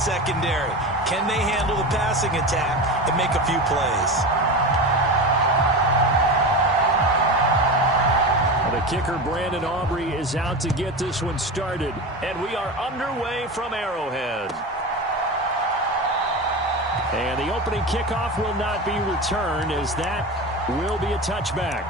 secondary. Can they handle the passing attack and make a few plays? The kicker, Brandon Aubrey, is out to get this one started. And we are underway from Arrowhead. And the opening kickoff will not be returned, as that will be a touchback.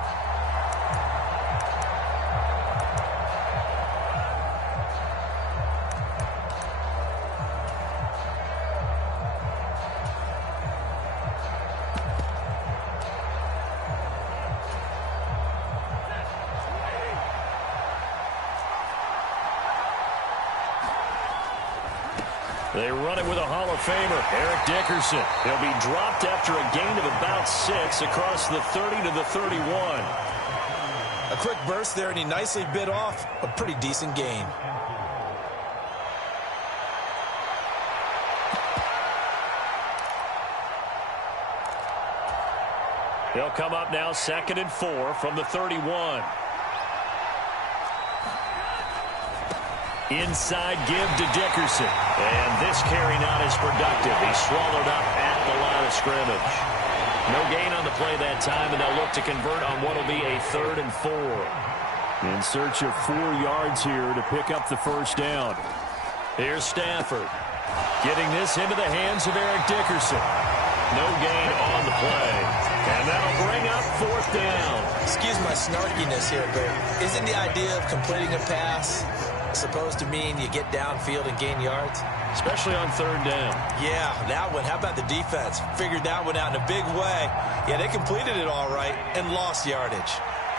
They run it with a Hall of Famer, Eric Dickerson. He'll be dropped after a gain of about 6 across the 30 to the 31. A quick burst there, and he nicely bit off a pretty decent gain. He'll come up now 2nd and 4 from the 31. Inside give to Dickerson. And this carry not as productive. He's swallowed up at the line of scrimmage. No gain on the play that time, and they'll look to convert on what will be a 3rd and 4. In search of 4 yards here to pick up the first down. Here's Stafford. Getting this into the hands of Eric Dickerson. No gain on the play. And that'll bring up 4th down. Excuse my snarkiness here, but isn't the idea of completing a pass supposed to mean you get downfield and gain yards? Especially on 3rd down. Yeah, that one. How about the defense? Figured that one out in a big way. Yeah, they completed it all right and lost yardage.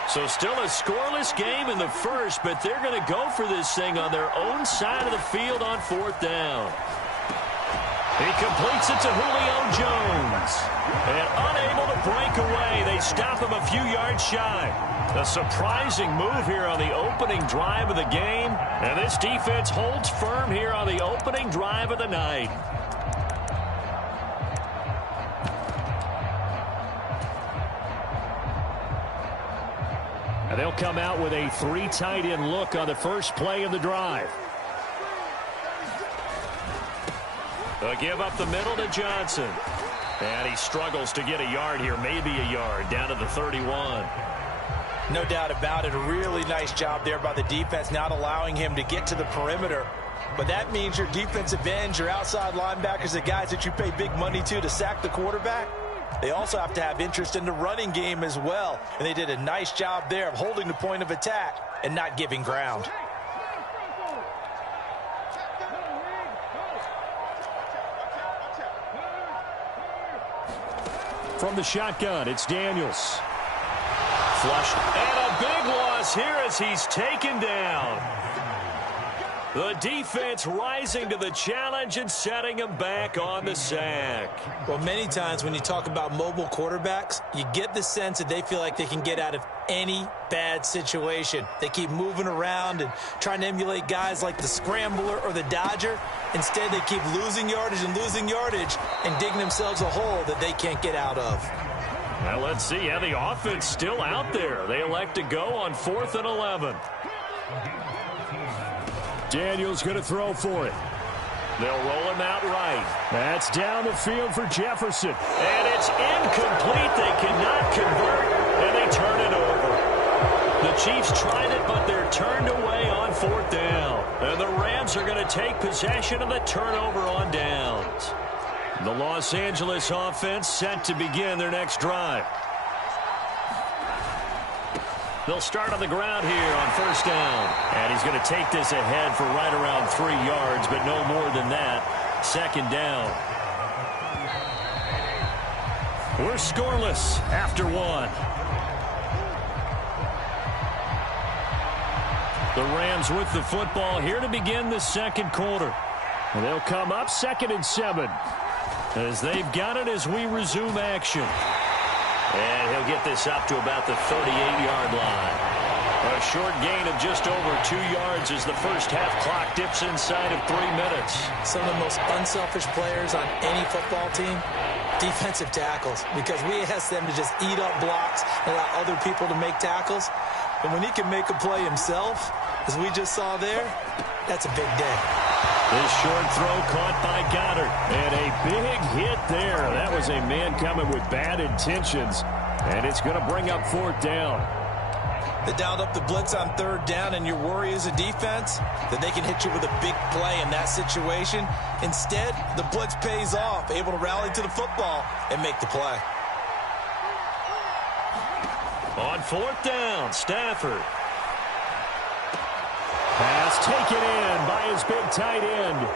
So still a scoreless game in the first, but they're going to go for this thing on their own side of the field on 4th down. He completes it to Julio Jones. And unable to break away, they stop him a few yards shy. A surprising move here on the opening drive of the game. And this defense holds firm here on the opening drive of the night. And they'll come out with a 3 tight end look on the first play of the drive. They'll give up the middle to Johnson. And he struggles to get a yard here, maybe a yard, down to the 31. No doubt about it. A really nice job there by the defense, not allowing him to get to the perimeter. But that means your defensive ends, your outside linebackers, the guys that you pay big money to sack the quarterback, they also have to have interest in the running game as well. And they did a nice job there of holding the point of attack and not giving ground. From the shotgun, it's Daniels. Flushed. And a big loss here as he's taken down. The defense rising to the challenge and setting him back on the sack. Well, many times when you talk about mobile quarterbacks, you get the sense that they feel like they can get out of any bad situation. They keep moving around and trying to emulate guys like the scrambler or the dodger. Instead, they keep losing yardage and digging themselves a hole that they can't get out of. Well, let's see. Yeah, the offense still out there. They elect to go on 4th and 11. Daniels going to throw for it. They'll roll him out right. That's down the field for Jefferson. And it's incomplete. They cannot convert, and they turn it over. The Chiefs tried it, but they're turned away on 4th down. And the Rams are going to take possession of the turnover on downs. The Los Angeles offense set to begin their next drive. They'll start on the ground here on 1st down. And he's going to take this ahead for right around 3 yards, but no more than that. 2nd down. We're scoreless after 1. The Rams with the football here to begin the 2nd quarter. And they'll come up 2nd and 7 as they've got it as we resume action. And he'll get this up to about the 38-yard line. A short gain of just over 2 yards as the first half clock dips inside of 3 minutes. Some of the most unselfish players on any football team, defensive tackles, because we ask them to just eat up blocks and allow other people to make tackles. And when he can make a play himself, as we just saw there, that's a big day. This short throw caught by Goddard. And a big hit there. That was a man coming with bad intentions. And it's going to bring up 4th down. They dialed up the blitz on 3rd down, and your worry as a defense that they can hit you with a big play in that situation. Instead, the blitz pays off, able to rally to the football and make the play. On 4th down, Stafford. Pass taken in by his big tight end.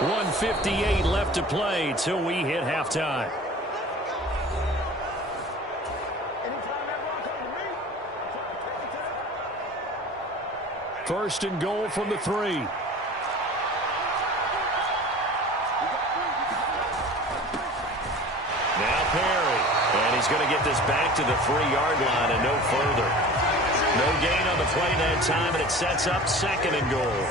1:58 left to play till we hit halftime. First and goal from the 3. Now Perry. And he's going to get this back to the 3-yard line and no further. No gain on the play that time, and it sets up 2nd and goal.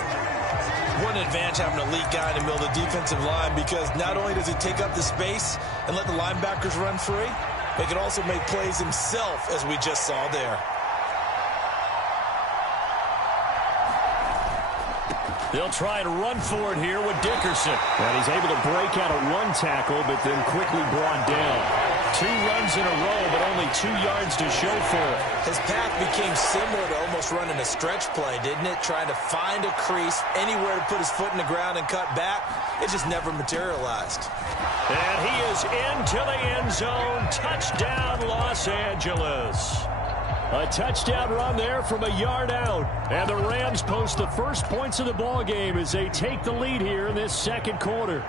What an advantage having an elite guy in the middle of the defensive line, because not only does he take up the space and let the linebackers run free, but he can also make plays himself, as we just saw there. They'll try to run for it here with Dickerson. And he's able to break out of 1 tackle, but then quickly brought down. 2 runs in a row, but only 2 yards to show for it. His path became similar to almost running a stretch play, didn't it? Trying to find a crease, anywhere to put his foot in the ground and cut back. It just never materialized. And he is into the end zone. Touchdown, Los Angeles. A touchdown run there from a yard out. And the Rams post the first points of the ball game as they take the lead here in this 2nd quarter.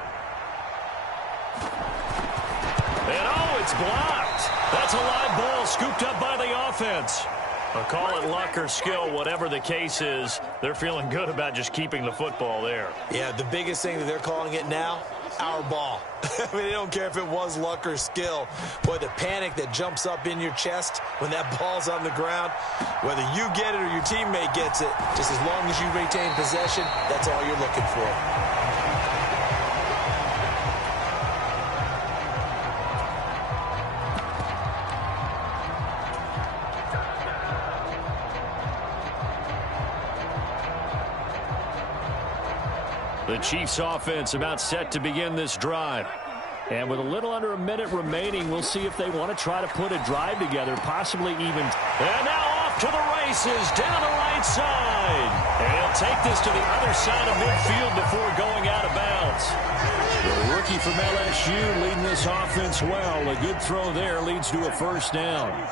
And oh, it's blocked. That's a live ball scooped up by the offense. I'll call it luck or skill, whatever the case is. They're feeling good about just keeping the football there. Yeah, the biggest thing that they're calling it now, our ball. I mean, they don't care if it was luck or skill. Boy, the panic that jumps up in your chest when that ball's on the ground, whether you get it or your teammate gets it, just as long as you retain possession, that's all you're looking for. The Chiefs offense about set to begin this drive. And with a little under a minute remaining, we'll see if they want to try to put a drive together, possibly even. And now off to the races down the right side. And he'll take this to the other side of midfield before going out of bounds. The rookie from LSU leading this offense well. A good throw there leads to a 1st down.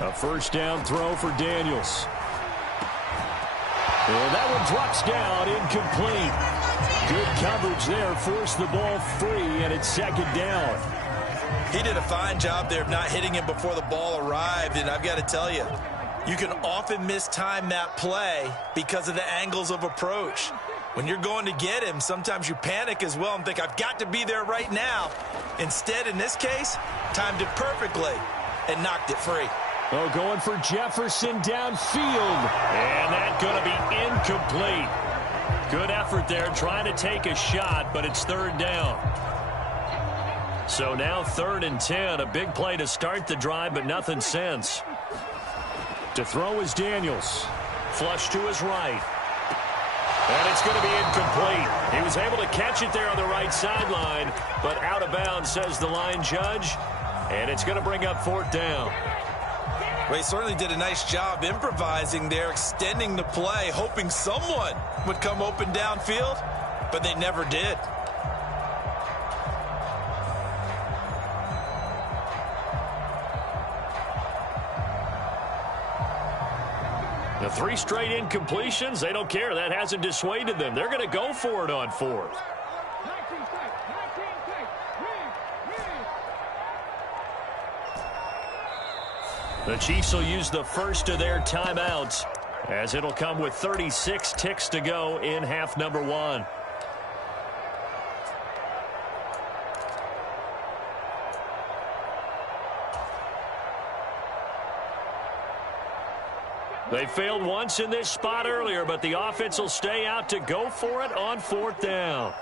A 1st down throw for Daniels. And that one drops down, incomplete. Good coverage there, forced the ball free, and it's 2nd down. He did a fine job there of not hitting him before the ball arrived, and I've got to tell you, you can often mistime that play because of the angles of approach. When you're going to get him, sometimes you panic as well and think, I've got to be there right now. Instead, in this case, timed it perfectly and knocked it free. Oh, going for Jefferson downfield. And that's going to be incomplete. Good effort there trying to take a shot, but it's 3rd down. So now 3rd and 10. A big play to start the drive, but nothing since. To throw is Daniels. Flush to his right. And it's going to be incomplete. He was able to catch it there on the right sideline, but out of bounds, says the line judge. And it's going to bring up 4th down. Well, he certainly did a nice job improvising there, extending the play, hoping someone would come open downfield, but they never did. The 3 straight incompletions, they don't care. That hasn't dissuaded them. They're going to go for it on 4th. The Chiefs will use the first of their timeouts, as it'll come with 36 ticks to go in half number 1. They failed once in this spot earlier, but the offense will stay out to go for it on 4th down.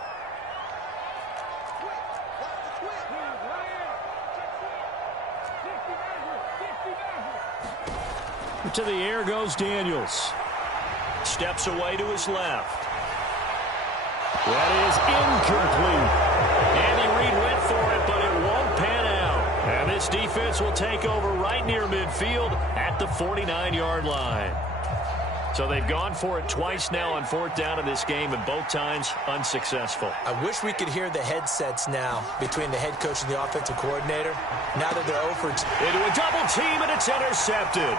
To the air goes Daniels. Steps away to his left. That is incomplete. Andy Reid went for it, but it won't pan out. And this defense will take over right near midfield at the 49-yard line. So they've gone for it twice now on fourth down in this game, and both times unsuccessful. I wish we could hear the headsets now between the head coach and the offensive coordinator. Now that they're over into a double team, and it's intercepted.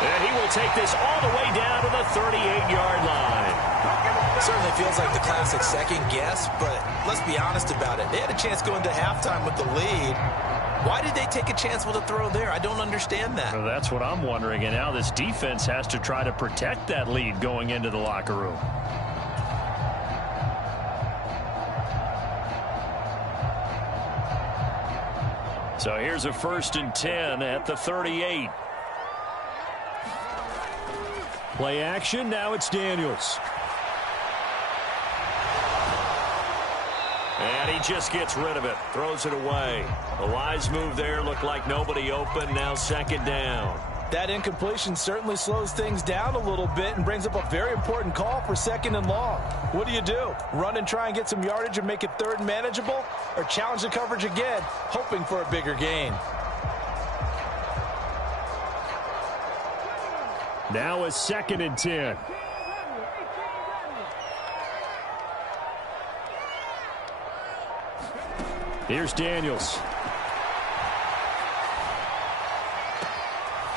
And he will take this all the way down to the 38-yard line. Certainly feels like the classic second guess, but let's be honest about it. They had a chance going into halftime with the lead. Why did they take a chance with a throw there? I don't understand that. Well, that's what I'm wondering, and now this defense has to try to protect that lead going into the locker room. So here's a 1st and 10 at the 38. Play action, now it's Daniels. And he just gets rid of it, throws it away. A wise move there, looked like nobody open, now 2nd down. That incompletion certainly slows things down a little bit and brings up a very important call for 2nd and long. What do? Run and try and get some yardage and make it 3rd and manageable? Or challenge the coverage again, hoping for a bigger gain? Now a 2nd and 10. Here's Daniels.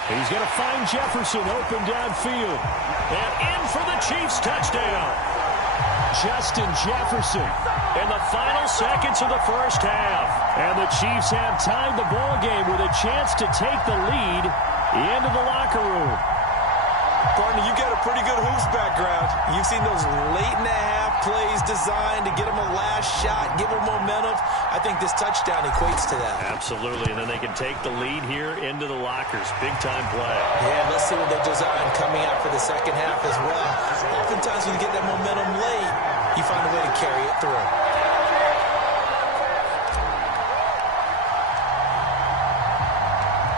He's going to find Jefferson open downfield. And in for the Chiefs touchdown. Justin Jefferson in the final seconds of the first half. And the Chiefs have tied the ball game with a chance to take the lead into the locker room. Partner, you got a pretty good hoops background. You've seen those late-in-the-half plays designed to get them a last shot, give them momentum. I think this touchdown equates to that. Absolutely, and then they can take the lead here into the lockers. Big-time play. Yeah, let's see what they design coming out for the second half as well. Oftentimes when you get that momentum late, you find a way to carry it through.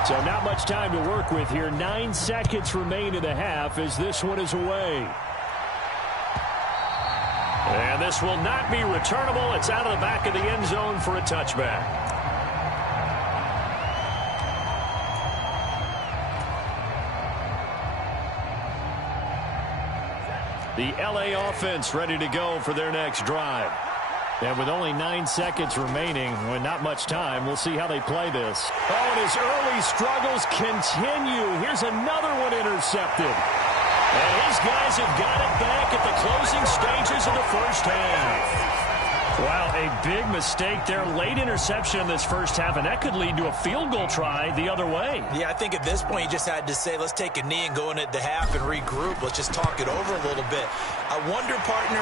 So not much time to work with here. 9 seconds remain in the half as this one is away. And this will not be returnable. It's out of the back of the end zone for a touchback. The LA offense ready to go for their next drive. And with only 9 seconds remaining, with not much time, we'll see how they play this. Oh, and his early struggles continue. Here's another one intercepted. And his guys have got it back at the closing stages of the first half. Wow, a big mistake there. Late interception in this first half, and that could lead to a field goal try the other way. Yeah, I think at this point you just had to say, let's take a knee and go in at the half and regroup. Let's just talk it over a little bit. I wonder, partner,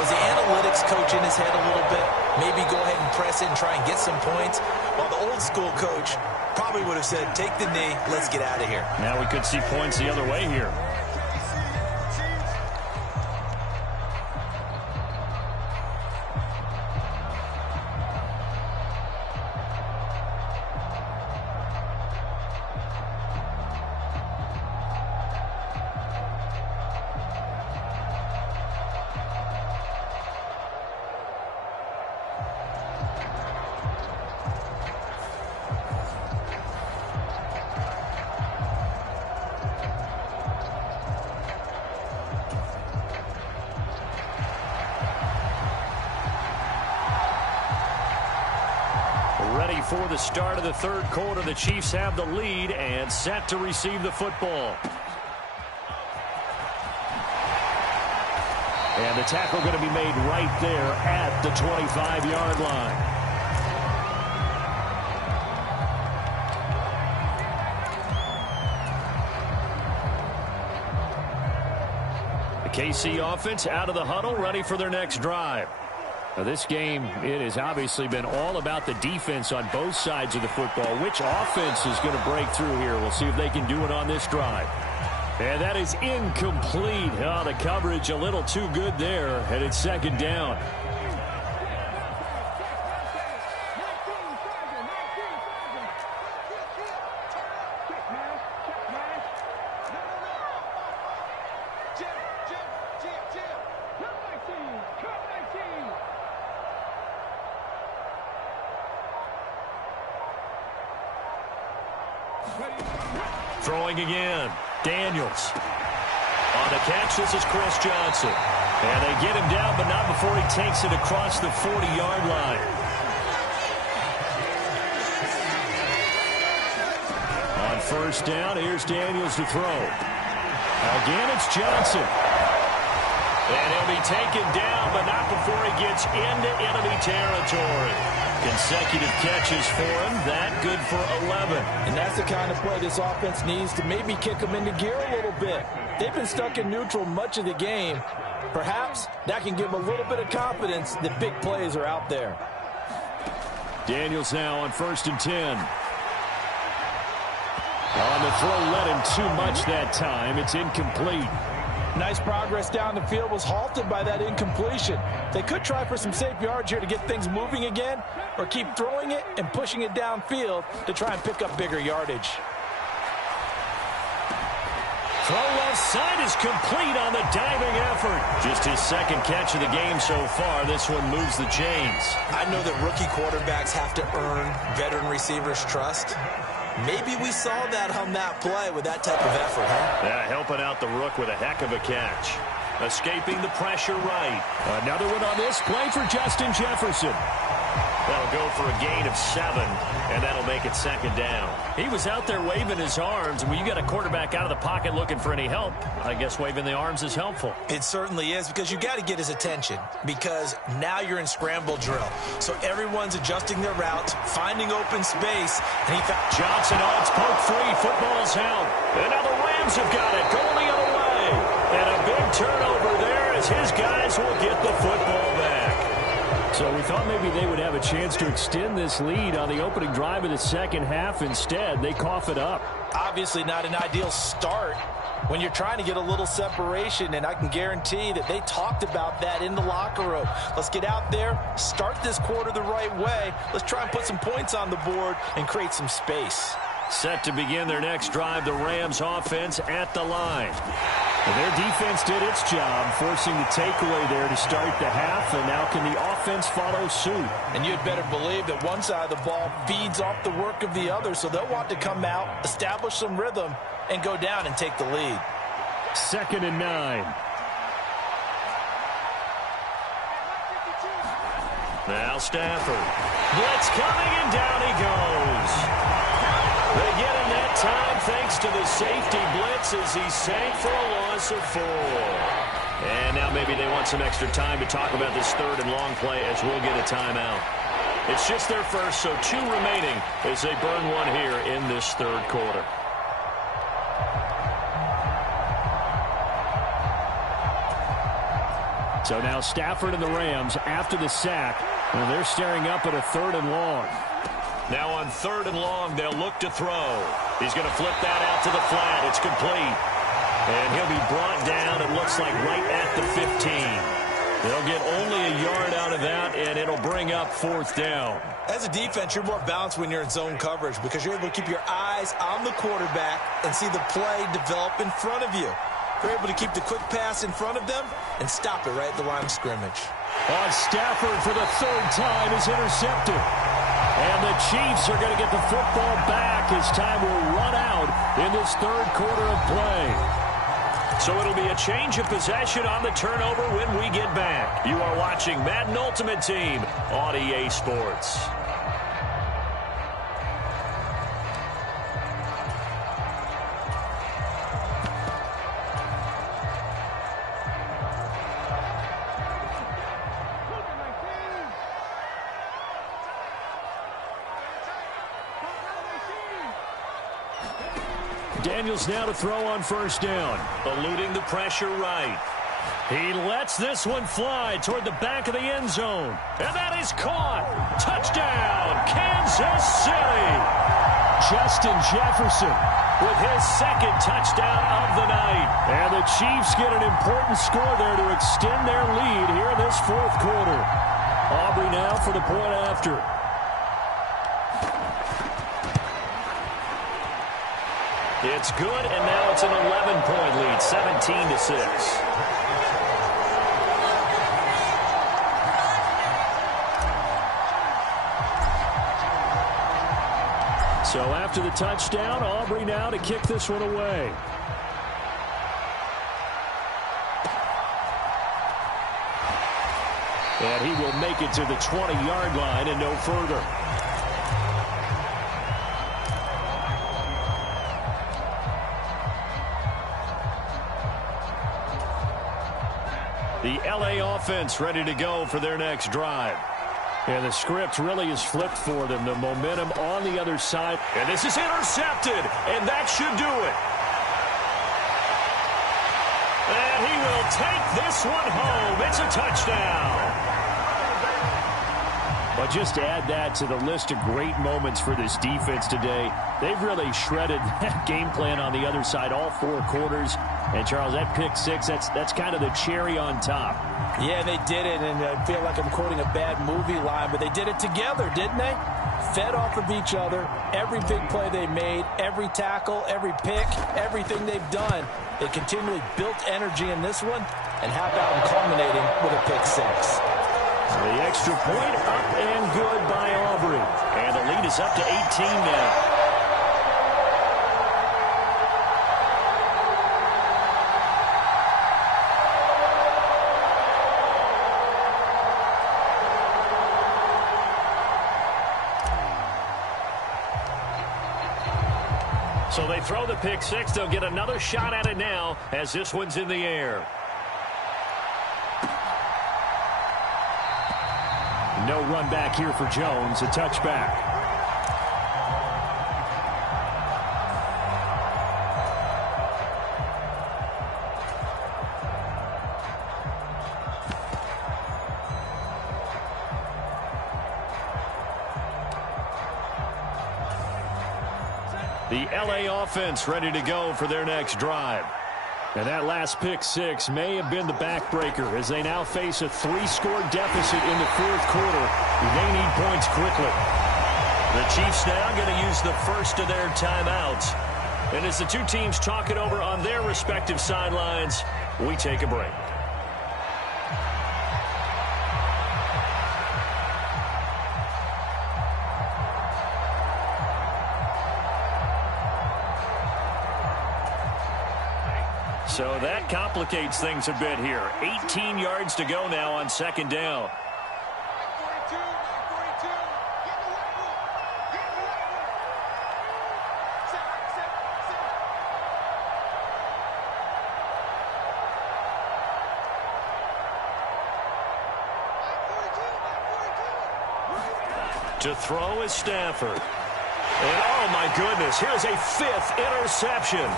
was the analytics coach in his head a little bit? Maybe go ahead and press it and try and get some points? While the old school coach probably would have said, take the knee, let's get out of here. Now we could see points the other way here. For the start of the third quarter, the Chiefs have the lead and set to receive the football. And the tackle going to be made right there at the 25-yard line. The KC offense out of the huddle, ready for their next drive. Now this game, it has obviously been all about the defense on both sides of the football. Which offense is going to break through here? We'll see if they can do it on this drive. And that is incomplete. Oh, the coverage a little too good there, and it's 2nd down. Throwing again. Daniels. On the catch, this is Chris Johnson. And they get him down, but not before he takes it across the 40-yard line. On first down, here's Daniels to throw. Again, it's Johnson. And he'll be taken down, but not before he gets into enemy territory. Consecutive catches for him. That good for 11. And that's the kind of play this offense needs to maybe kick them into gear a little bit. They've been stuck in neutral much of the game. Perhaps that can give them a little bit of confidence that big plays are out there. Daniels now on 1st and 10. On the throw, led him too much that time. It's incomplete. Nice progress down the field, was halted by that incompletion. They could try for some safe yards here to get things moving again, or keep throwing it and pushing it downfield to try and pick up bigger yardage. Throw left side is complete on the diving effort. Just his second catch of the game so far. This one moves the chains. I know that rookie quarterbacks have to earn veteran receivers' trust. Maybe we saw that on that play with that type of effort, huh? Yeah, helping out the rook with a heck of a catch. Escaping the pressure right. Another one on this play for Justin Jefferson. That'll go for a gain of 7, and that'll make it 2nd down. He was out there waving his arms. When you got a quarterback out of the pocket looking for any help, I guess waving the arms is helpful. It certainly is, because you got to get his attention, because now you're in scramble drill. So everyone's adjusting their routes, finding open space, and he found Johnson on, it's poke free. Football's out. And now the Rams have got it. Going the other way. And a big turnover there as his guys will get the football back. So we thought maybe they would have a chance to extend this lead on the opening drive of the second half. Instead, they cough it up. Obviously not an ideal start when you're trying to get a little separation, and I can guarantee that they talked about that in the locker room. Let's get out there, start this quarter the right way. Let's try and put some points on the board and create some space. Set to begin their next drive, the Rams offense at the line. And their defense did its job, forcing the takeaway there to start the half, and now can the offense follow suit? And you'd better believe that one side of the ball feeds off the work of the other, so they'll want to come out, establish some rhythm, and go down and take the lead. 2nd and 9. Now Stafford. Blitz coming, and down he goes. They get him that time thanks to the safety blitz as he sank for a loss of 4. And now maybe they want some extra time to talk about this 3rd and long play as we'll get a timeout. It's just their first, so 2 remaining as they burn one here in this 3rd quarter. So now Stafford and the Rams after the sack. And they're staring up at a 3rd and long. Now on 3rd and long, they'll look to throw. He's going to flip that out to the flat. It's complete. And he'll be brought down, it looks like, right at the 15. They'll get only a yard out of that, and it'll bring up 4th down. As a defense, you're more balanced when you're in zone coverage because you're able to keep your eyes on the quarterback and see the play develop in front of you. You're able to keep the quick pass in front of them and stop it right at the line of scrimmage. On Stafford for the 3rd time is intercepted. And the Chiefs are going to get the football back as time will run out in this 3rd quarter of play. So it'll be a change of possession on the turnover when we get back. You are watching Madden Ultimate Team on EA Sports. Daniels now to throw on 1st down. Eluding the pressure right. He lets this one fly toward the back of the end zone. And that is caught. Touchdown, Kansas City. Justin Jefferson with his 2nd touchdown of the night. And the Chiefs get an important score there to extend their lead here in this 4th quarter. Aubrey now for the point after. It's good, and now it's an 11-point lead, 17-6. So after the touchdown, Aubrey now to kick this one away. And he will make it to the 20-yard line and no further. The LA offense ready to go for their next drive. And the script really is flipped for them. The momentum on the other side. And this is intercepted. And that should do it. And he will take this one home. It's a touchdown. But just add that to the list of great moments for this defense today. They've really shredded that game plan on the other side all 4 quarters. And, Charles, that pick six, that's kind of the cherry on top. Yeah, they did it, and I feel like I'm quoting a bad movie line, but they did it together, didn't they? Fed off of each other, every big play they made, every tackle, every pick, everything they've done. They continually built energy in this one, and how about them culminating with a pick six? The extra point up and good by Aubrey. And the lead is up to 18 now. So they throw the pick six. They'll get another shot at it now as this one's in the air. No run back here for Jones. A touchback. The LA offense ready to go for their next drive. And that last pick six may have been the backbreaker as they now face a 3-score deficit in the 4th quarter. They need points quickly. The Chiefs now going to use the first of their timeouts. And as the two teams talk it over on their respective sidelines, we take a break. So that complicates things a bit here. 18 yards to go now on 2nd down. To throw is Stafford. And oh my goodness, here's a 5th interception.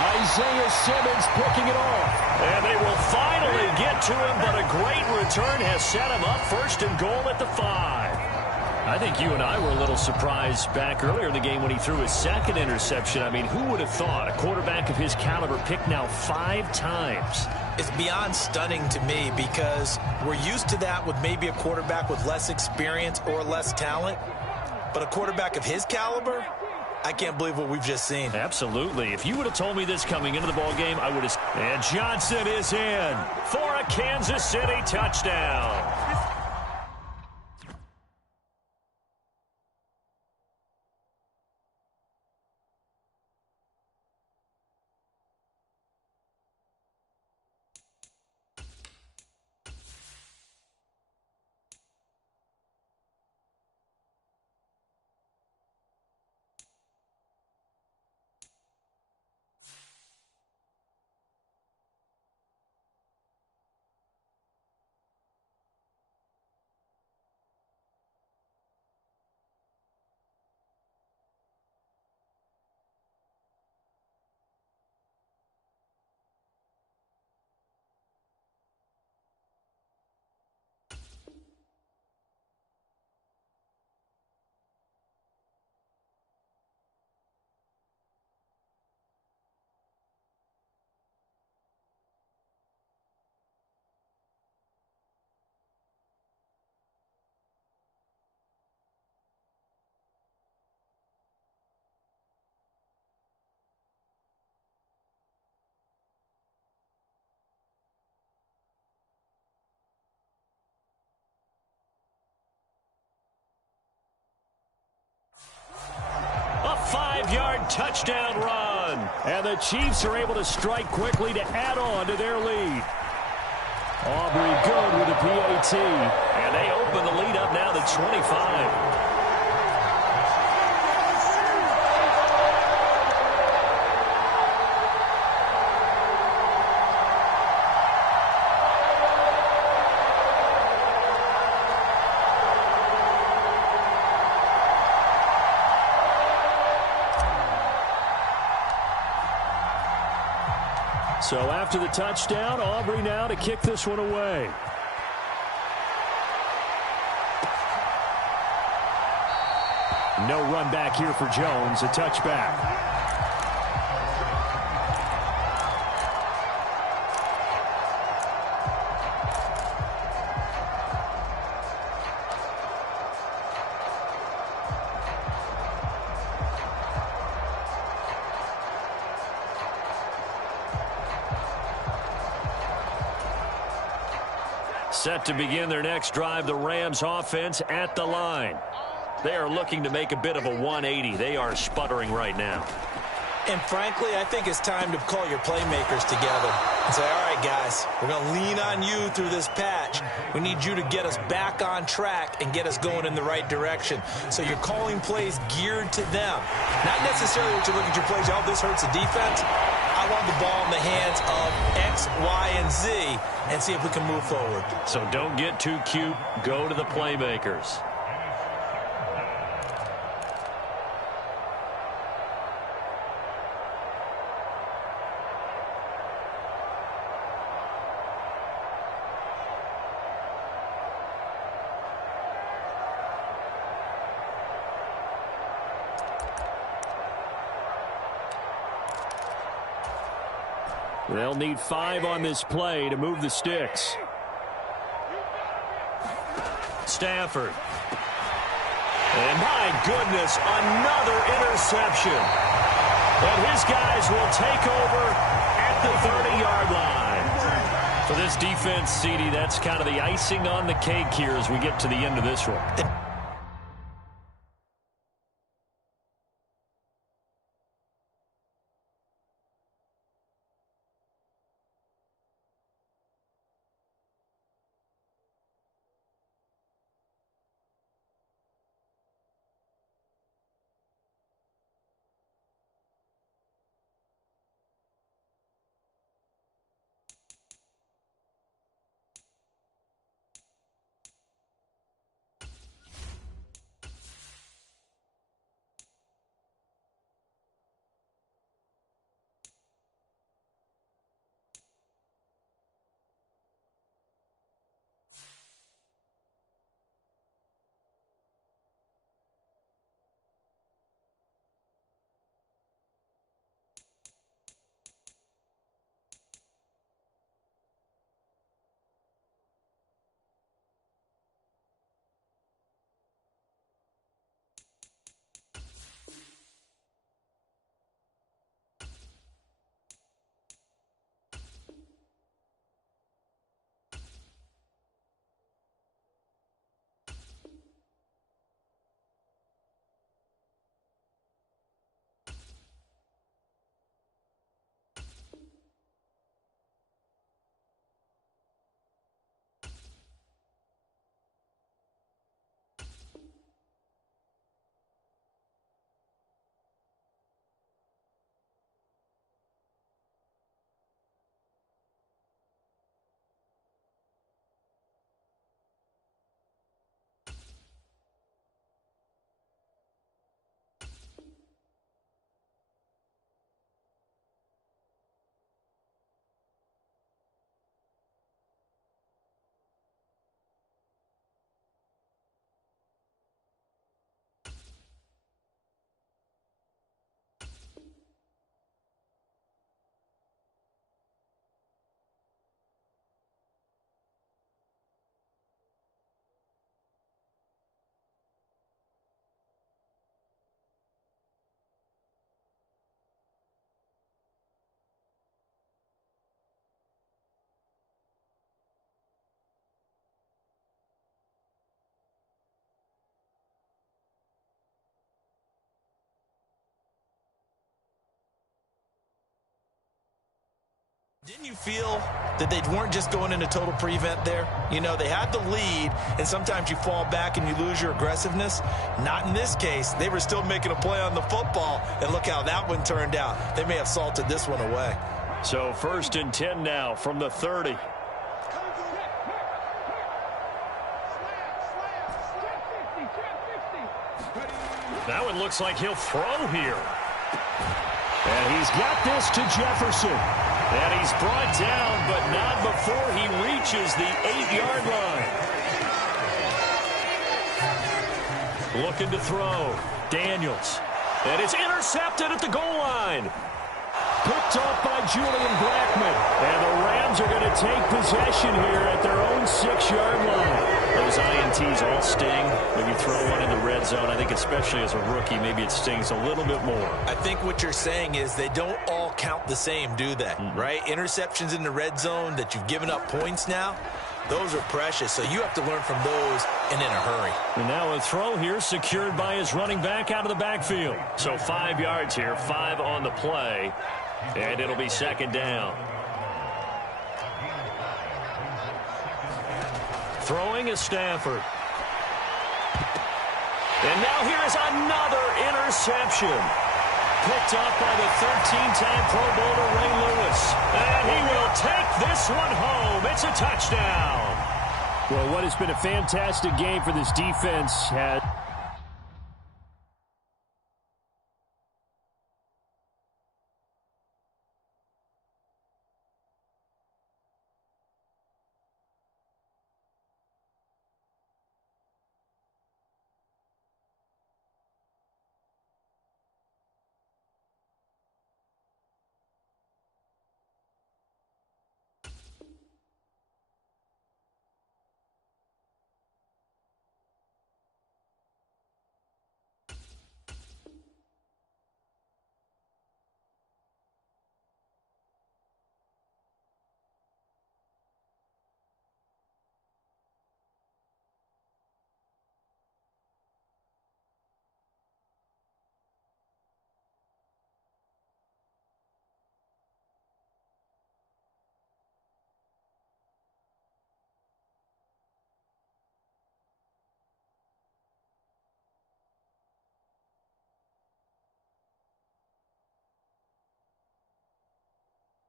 Isaiah Simmons picking it off. And they will finally get to him, but a great return has set him up 1st and goal at the 5. I think you and I were a little surprised back earlier in the game when he threw his 2nd interception. I mean, who would have thought a quarterback of his caliber picked now 5 times? It's beyond stunning to me because we're used to that with maybe a quarterback with less experience or less talent. But a quarterback of his caliber, I can't believe what we've just seen. Absolutely. If you would have told me this coming into the ball game, I would have. And Johnson is in for a Kansas City touchdown. 5-yard touchdown run. And the Chiefs are able to strike quickly to add on to their lead. Aubrey good with a PAT. And they open the lead up now to 25. So after the touchdown, Aubrey now to kick this one away. No run back here for Jones, a touchback. Set to begin their next drive, the Rams offense at the line. They are looking to make a bit of a 180. They are sputtering right now. And frankly, I think it's time to call your playmakers together and say, all right, guys, we're going to lean on you through this patch. We need you to get us back on track and get us going in the right direction. So you're calling plays geared to them. Not necessarily what you look at your plays, oh, this hurts the defense. I want the ball in the hands of X, Y, and Z and see if we can move forward. So don't get too cute. Go to the playmakers. They'll need 5 on this play to move the sticks. Stafford. And my goodness, another interception. And his guys will take over at the 30-yard line. For this defense, CD, that's kind of the icing on the cake here as we get to the end of this one. Didn't you feel that they weren't just going into total prevent there? You know, they had the lead, and sometimes you fall back and you lose your aggressiveness. Not in this case. They were still making a play on the football, and look how that one turned out. They may have salted this one away. So 1st and 10 now from the 30. That one looks like he'll throw here. And he's got this to Jefferson. And he's brought down, but not before he reaches the 8-yard line. Looking to throw. Daniels. And it's intercepted at the goal line. Picked off by Julian Blackman. And the Rams are going to take possession here at their own 6-yard line. Those INTs all sting when you throw one in the red zone. I think especially as a rookie, maybe it stings a little bit more. I think what you're saying is they don't all count the same, do they? Right? Interceptions in the red zone that you've given up points now, those are precious. So you have to learn from those and in a hurry. And now a throw here secured by his running back out of the backfield. So 5 yards here, 5 on the play. And it'll be 2nd down. Throwing is Stafford. And now here is another interception. Picked up by the 13-time Pro Bowler Ray Lewis. And he will take this one home. It's a touchdown. Well, what has been a fantastic game for this defense has...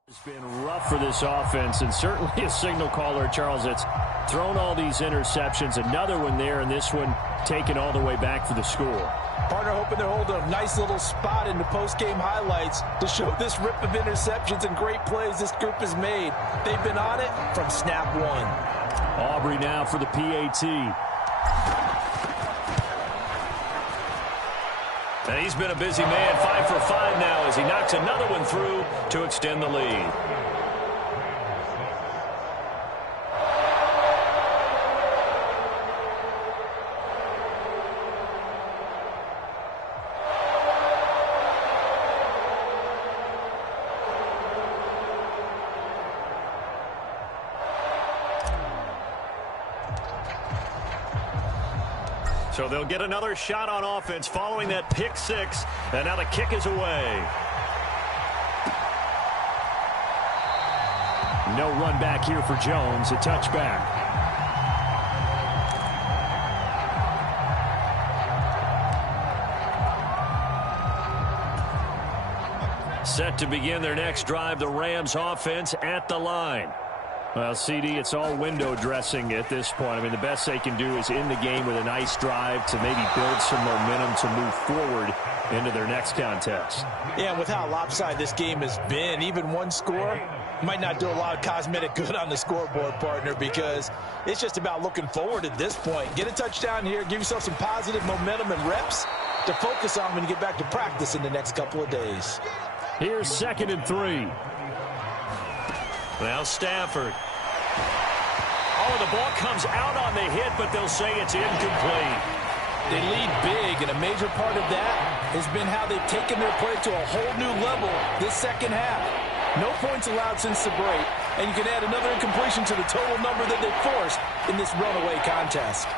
It's been rough for this offense, and certainly a signal caller, Charles, that's thrown all these interceptions. Another one there, and this one taken all the way back for the score. Partner hoping they're holding a nice little spot in the post-game highlights to show this rip of interceptions and great plays this group has made. They've been on it from snap one. Aubrey now for the PAT. And he's been a busy man, 5 for 5 now as he knocks another one through to extend the lead. So they'll get another shot on offense following that pick six. And now the kick is away. No run back here for Jones. A touchback. Set to begin their next drive, the Rams offense at the line. Well, CD, it's all window dressing at this point. I mean, the best they can do is in the game with a nice drive to maybe build some momentum to move forward into their next contest. Yeah, with how lopsided this game has been, even one score might not do a lot of cosmetic good on the scoreboard, partner, because it's just about looking forward at this point. Get a touchdown here, give yourself some positive momentum and reps to focus on when you get back to practice in the next couple of days. Here's 2nd and 3. Now Stafford. Oh, the ball comes out on the hit, but they'll say it's incomplete. They lead big, and a major part of that has been how they've taken their play to a whole new level this second half. No points allowed since the break, and you can add another incompletion to the total number that they forced in this runaway contest.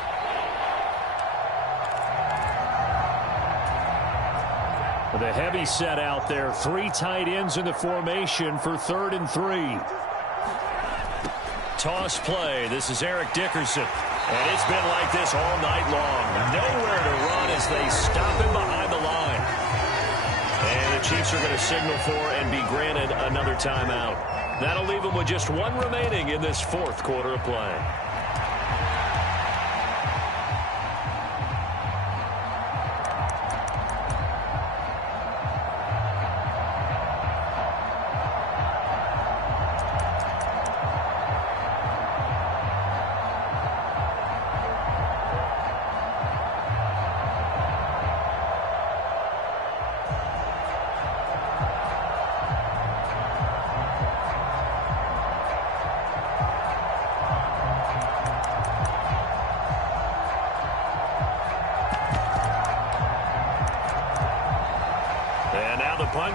With a heavy set out there, 3 tight ends in the formation for 3rd and 3. Toss play. This is Eric Dickerson. And it's been like this all night long. Nowhere to run as they stop him behind the line. And the Chiefs are going to signal for and be granted another timeout. That'll leave them with just 1 remaining in this 4th quarter of play.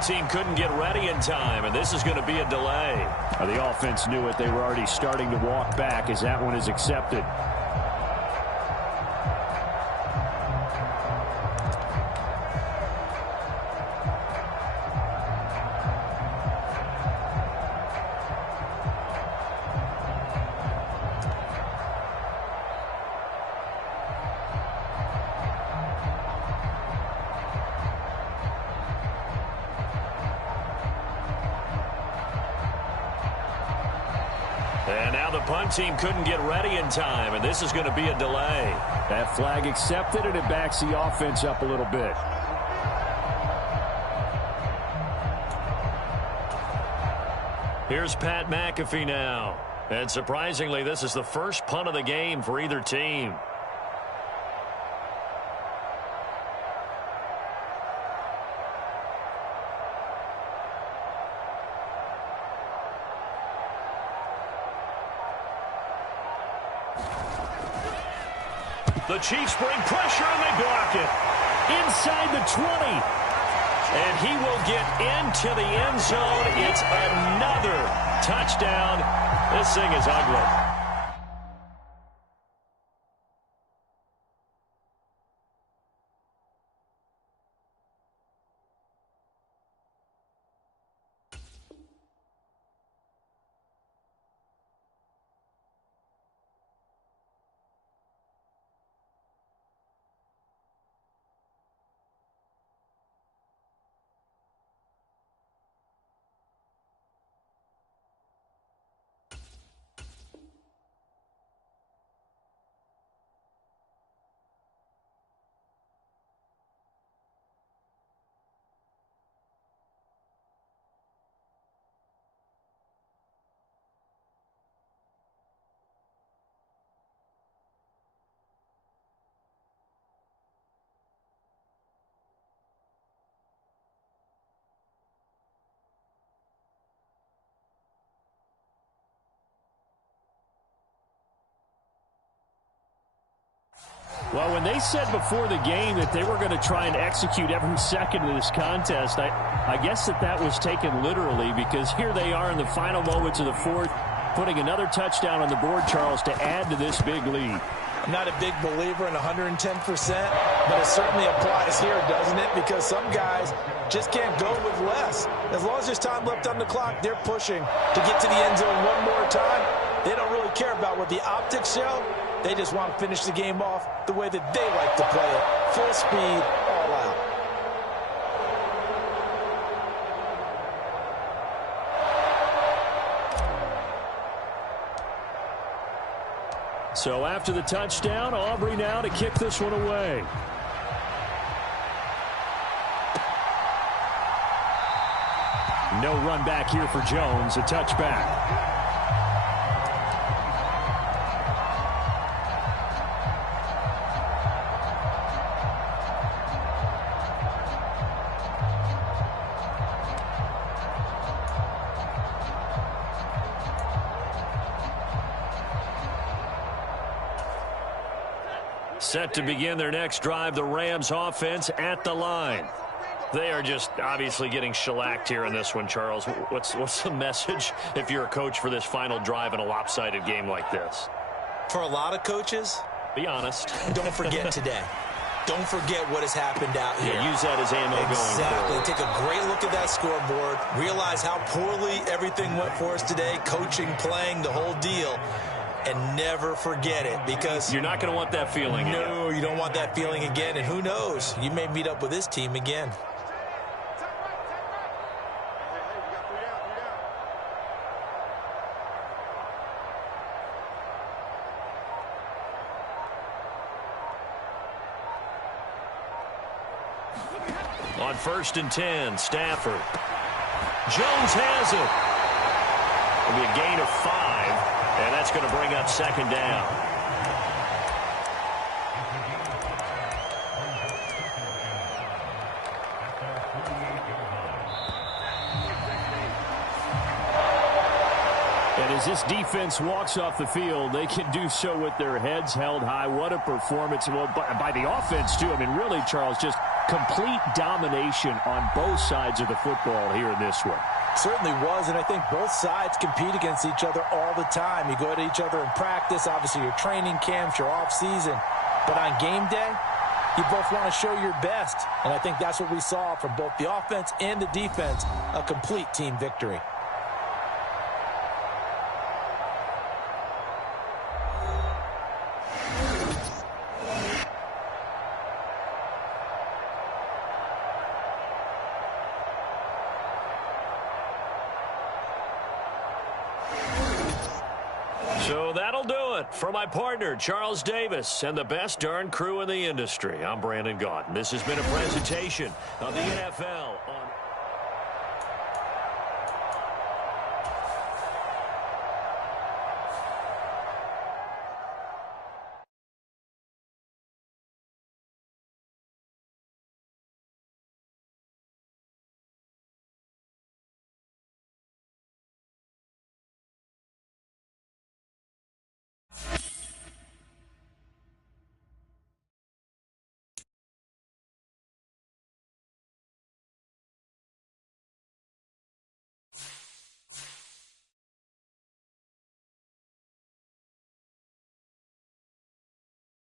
Team couldn't get ready in time, and this is going to be a delay. The offense knew it. They were already starting to walk back as that one is accepted. And now the punt team couldn't get ready in time, and this is going to be a delay. That flag accepted, and it backs the offense up a little bit. Here's Pat McAfee now. And surprisingly, this is the first punt of the game for either team. The Chiefs bring pressure, and they block it. Inside the 20. And he will get into the end zone. It's another touchdown. This thing is ugly. Well, when they said before the game that they were going to try and execute every second of this contest, I guess that was taken literally, because here they are in the final moments of the 4th, putting another touchdown on the board, Charles, to add to this big lead. I'm not a big believer in 110%, but it certainly applies here, doesn't it? Because some guys just can't go with less. As long as there's time left on the clock, they're pushing to get to the end zone one more time. They don't really care about what the optics show. They just want to finish the game off the way that they like to play it. Full speed, all out. So after the touchdown, Aubrey now to kick this one away. No run back here for Jones, a touchback. Set to begin their next drive, the Rams offense at the line. They are just obviously getting shellacked here in this one, Charles. What's the message if you're a coach for this final drive in a lopsided game like this? For a lot of coaches, be honest. don't forget today. don't forget what has happened out here. Yeah, use that as ammo going forward. Exactly. Take a great look at that scoreboard. Realize how poorly everything went for us today. Coaching, playing, the whole deal. And never forget it, because you're not going to want that feeling again. No, you don't want that feeling again. And who knows? You may meet up with this team again. On 1st and 10, Stafford. Jones has it. It'll be a gain of 5, and that's going to bring up 2nd down. And as this defense walks off the field, they can do so with their heads held high. What a performance. Well, by the offense, too. I mean, really, Charles, just complete domination on both sides of the football here in this one. Certainly was, and I think both sides compete against each other all the time. You go at each other in practice, obviously your training camps, your off-season. But on game day, you both want to show your best. And I think that's what we saw from both the offense and the defense, a complete team victory. So that'll do it for my partner, Charles Davis, and the best darn crew in the industry. I'm Brandon Gaudin. This has been a presentation of the NFL.